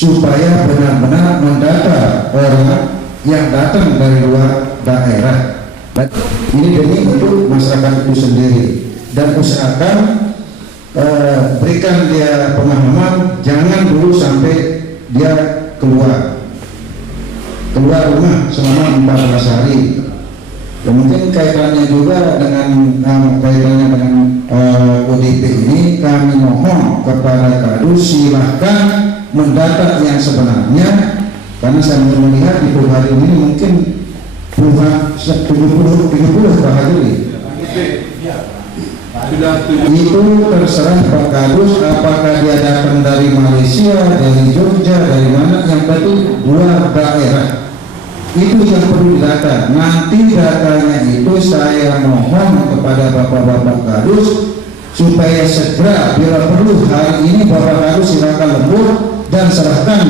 supaya benar-benar mendata orang yang datang dari luar daerah. Ini demi untuk masyarakat itu sendiri, dan usahakan berikan dia pemahaman, jangan dulu sampai dia keluar rumah selama 14 hari. Dan mungkin kaitannya juga dengan ODP ini, kami mohon kepada Kadus silahkan mendata yang sebenarnya, karena saya melihat di hari ini mungkin puluhan 70 Pak Hadri. Itu terserah Pak Kadus, apakah dia datang dari Malaysia, dari Jogja, dari mana, yang penting luar daerah. Itu yang perlu didata. Nanti datanya itu saya mohon kepada Bapak-Bapak Kadus supaya segera, bila perlu hari ini Bapak Kadus silakan lembur dan serahkan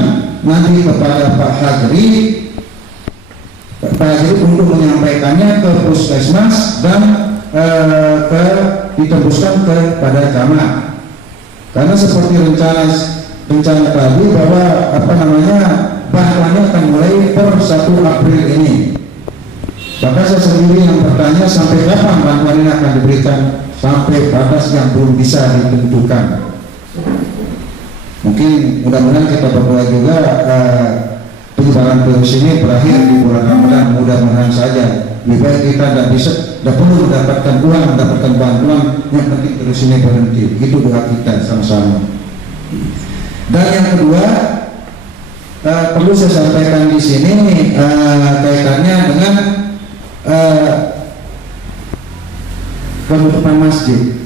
nanti kepada Pak Hadri untuk menyampaikannya ke puskesmas dan ditembuskan kepada camat. Karena seperti rencana tadi bahwa bantuannya akan mulai per 1 April ini. Maka saya sendiri yang bertanya sampai kapan bantuan ini akan diberikan, sampai batas yang belum bisa ditentukan. Mungkin mudah-mudahan kita berdoa juga penyebaran virus ini berakhir di bulan Ramadan, mudah-mudahan saja. Lebih baik kita tidak perlu mendapatkan uang, mendapatkan bantuan, yang penting virus ini berhenti. Itu doa kita sama-sama. Dan yang kedua, perlu saya sampaikan di sini kaitannya dengan penutupan masjid.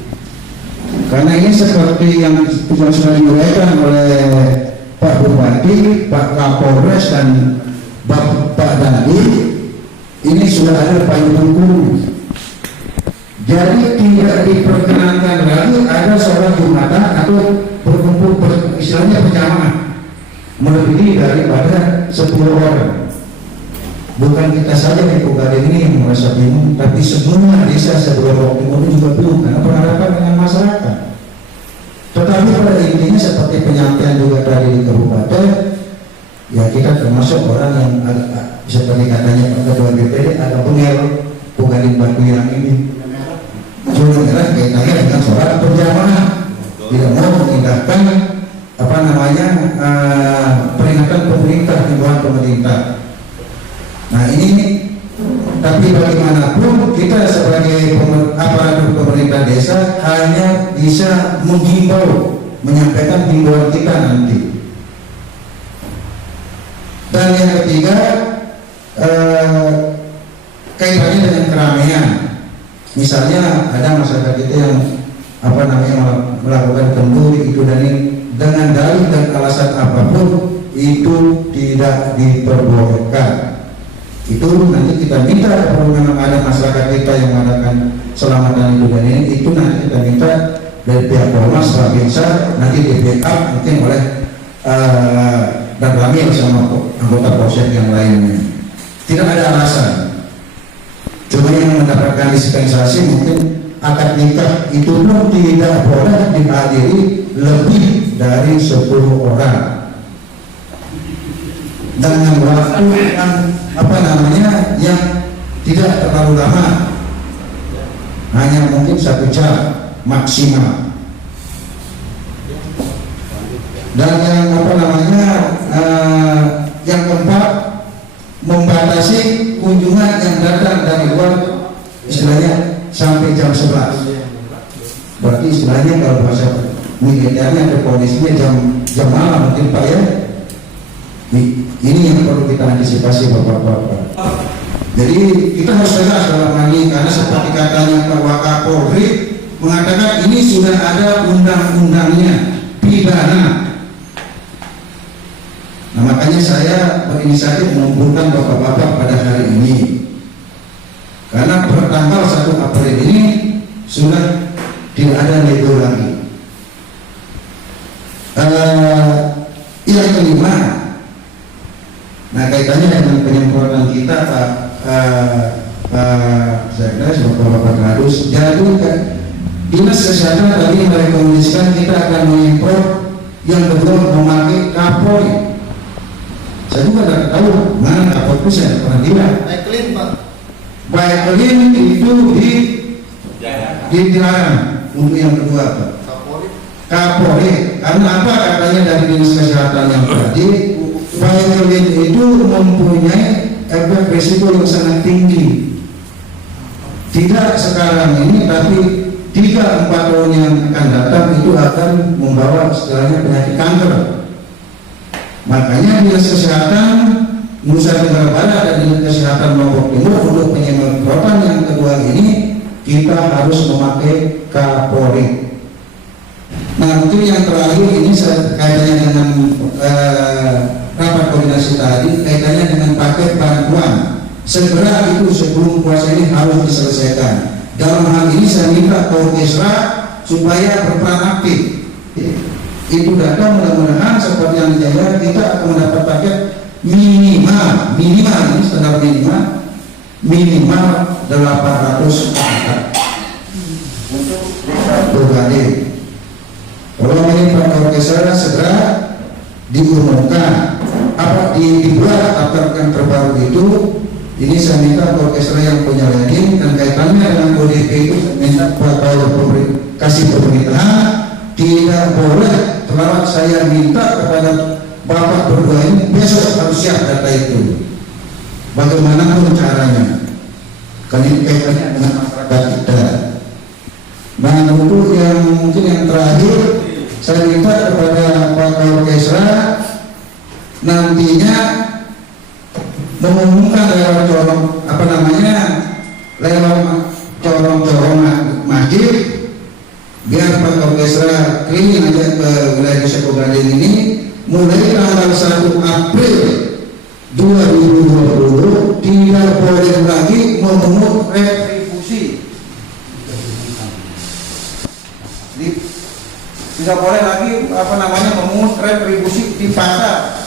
Karena ini seperti yang sudah diuraikan oleh Pak Bupati, Pak Kapolres dan Pak Dadi, ini sudah ada payung hukum. Jadi tidak diperkenankan lagi ada seorang jumatan atau berkumpul istilahnya berjamaah melebihi daripada 10 orang. Bukan kita saja di Pugading ini yang merasa bingung, tapi semua desa Seberapa Timur juga bingung karena berhadapan dengan masyarakat. Tetapi pada intinya seperti penyampaian juga tadi di kabupaten, ya kita termasuk orang yang seperti katanya Pak Ketua DPD agak bengel Pugading Batu yang ini. Zona merah kaitannya dengan sholat berjamaah, tidak mau mengindahkan peringatan pemerintah, himbauan pemerintah. Nah ini, tapi bagaimanapun kita sebagai aparatur pemerintah desa hanya bisa menghimbau, menyampaikan himbauan kita nanti. Dan yang ketiga, kaitannya dengan keramaian. Misalnya ada masyarakat kita yang melakukan kenduri itu dan ini dengan dalih dan alasan apapun itu tidak diperbolehkan. Itu nanti kita minta, kalau memang ada masyarakat kita yang mengadakan selamatan itu dan ini, itu nanti kita minta dari pihak Polmas, Babinsa, nanti di backup mungkin oleh dan kami bersama anggota Polsek yang lainnya. Tidak ada alasan. Cuma yang mendapatkan dispensasi mungkin akad nikah itu pun tidak boleh dihadiri lebih dari 10 orang dengan waktu yang tidak terlalu lama, hanya mungkin 1 jam maksimal. Dan yang keempat, membatasi kunjungan yang datang dari luar, istilahnya sampai jam 11. Berarti istilahnya kalau bahasa militernya atau polisinya jam malam mungkin Pak ya. Ini yang perlu kita antisipasi Bapak-Bapak. Jadi kita harus tegas dalam hal ini, karena seperti katanya Pak Wakapolri mengatakan ini sudah ada undang-undangnya, pidana. Nah makanya saya berinisiatif mengumpulkan Bapak-Bapak pada hari ini, karena per tanggal 1 April ini sudah tidak ada nego lagi. Yang kelima, nah kaitannya dengan penyemprotan kita Pak Sekdes, Bapak Kadus, jadi Dinas Kesehatan tadi merekomendasikan kita akan menyemprot yang kedua memakai kapoi tapi saya pernah lihat. Baiklin Pak. Baiklin itu dilarang. Untuk yang kedua Pak. Kapolri. Karena apa? Katanya dari dinas kesehatan yang tadi, Baiklin itu mempunyai efek risiko yang sangat tinggi. Tidak sekarang ini, tapi 3-4 tahun yang akan datang itu akan membawa istilahnya penyakit kanker. Makanya dinas kesehatan Nusa Tenggara Barat dan dinas kesehatan Lombok Timur untuk penyemprotan yang kedua ini kita harus memakai Kapolri. Nah itu yang terakhir ini kaitannya dengan rapat koordinasi tadi, kaitannya dengan paket bantuan. Segera itu sebelum puasa ini harus diselesaikan. Dalam hal ini saya minta Orkestra supaya berperan aktif. Itu data mudah-mudahan seperti yang dijanjikan kita akan mendapat paket minimal ini standar minimal 800 untuk desa Brigade. Kalau ini Pak Orkestra segera diumumkan dibuat daftar yang terbaru itu. Ini saya minta orkestra yang punya landing dan kaitannya dengan ODP itu minta kalau kasih pemerintahan tidak boleh telat. Saya minta kepada Bapak berdua ini besok harus siap data itu. Bagaimanapun caranya. Karena ini kaitannya dengan masyarakat kita. Nah untuk yang mungkin yang terakhir saya minta kepada Pak Orkestra nantinya mengumumkan lewat corong masjid biar Pak Orkestra keliling aja ke wilayah desa Kogading ini mulai tanggal 1 April 2020 tidak boleh lagi memungut retribusi. Tidak boleh lagi memungut retribusi di pasar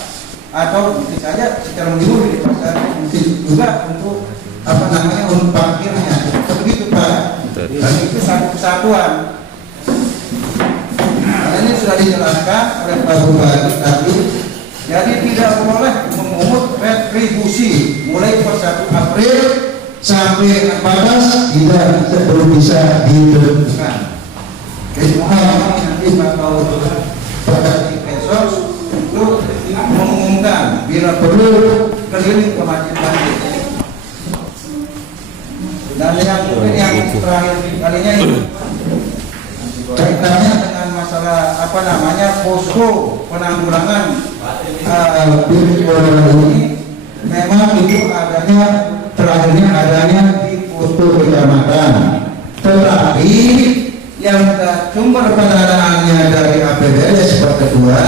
atau mungkin saja secara menyeluruh di pasar, mungkin juga untuk untuk parkirnya. Begitu Pak. Dan itu satu kesatuan. Nah, ini sudah dijelaskan oleh Pak Bupati tadi. Jadi tidak boleh memungut retribusi mulai per 1 April sampai batas tidak belum bisa ditentukan. Jadi mohon nanti Pak Bupati besok untuk mengumumkan bila perlu keliling ke masjid-masjid. Dan yang terakhir kalinya ini kaitannya dengan masalah posko penanggulangan virus corona ini. Memang itu terakhirnya adanya di posko kecamatan, tetapi yang sumber pendanaannya dari APBD kedua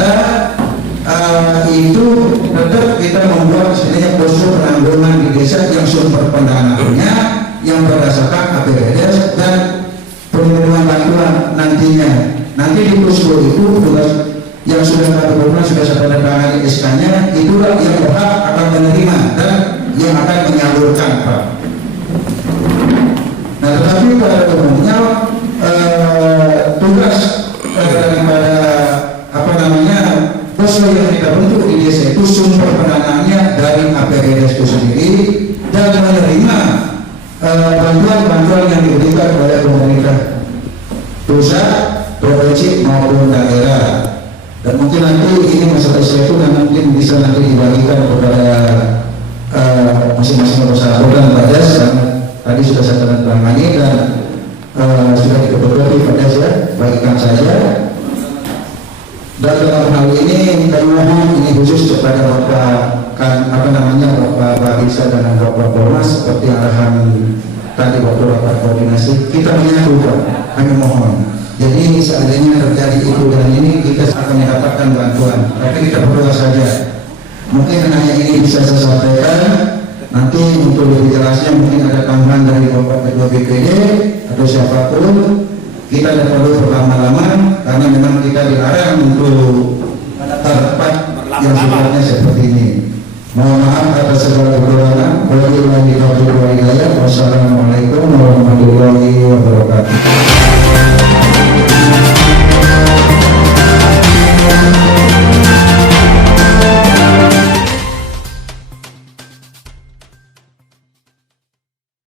itu tetap kita membuat istilahnya posko penanggulangan di desa yang sumber pendanaannya yang berdasarkan APBD dan penerimaan bantuan nantinya. Nanti di posko itu tugas yang sudah kami sudah saya tangani SK-nya, itulah yang berhak akan menerima dan yang akan menyalurkan Pak. Nah tetapi pada umumnya tugas daripada posko yang kita bentuk di desa itu sumber pendanaannya dari APBD itu sendiri dan menerima bantuan-bantuan yang diberikan oleh pemerintah pusat, provinsi maupun daerah. Dan mungkin nanti ini masalah itu dan mungkin bisa nanti dibagikan kepada masing-masing perusahaan dan Pak Des tadi sudah saya tangani dan sudah diketuai Pak Des ya, bagikan saja. Dan dalam hal ini kami mohon ini khusus kepada Bapak Bapak Bisa dan Bapak Polmas seperti arahan tadi waktu rapat koordinasi kita menyatu Pak, kami mohon. Jadi seandainya terjadi itu dan ini kita akan mendapatkan bantuan, tapi kita berdoa saja. Mungkin hanya ini bisa saya sampaikan. Nanti untuk lebih jelasnya mungkin ada tambahan dari Bapak Ketua BPD atau siapapun. Kita tidak perlu berlama-lama karena memang kita dilarang untuk tempat yang sifatnya seperti ini. Mohon maaf atas segala kekurangan. Wassalamualaikum warahmatullahi wabarakatuh.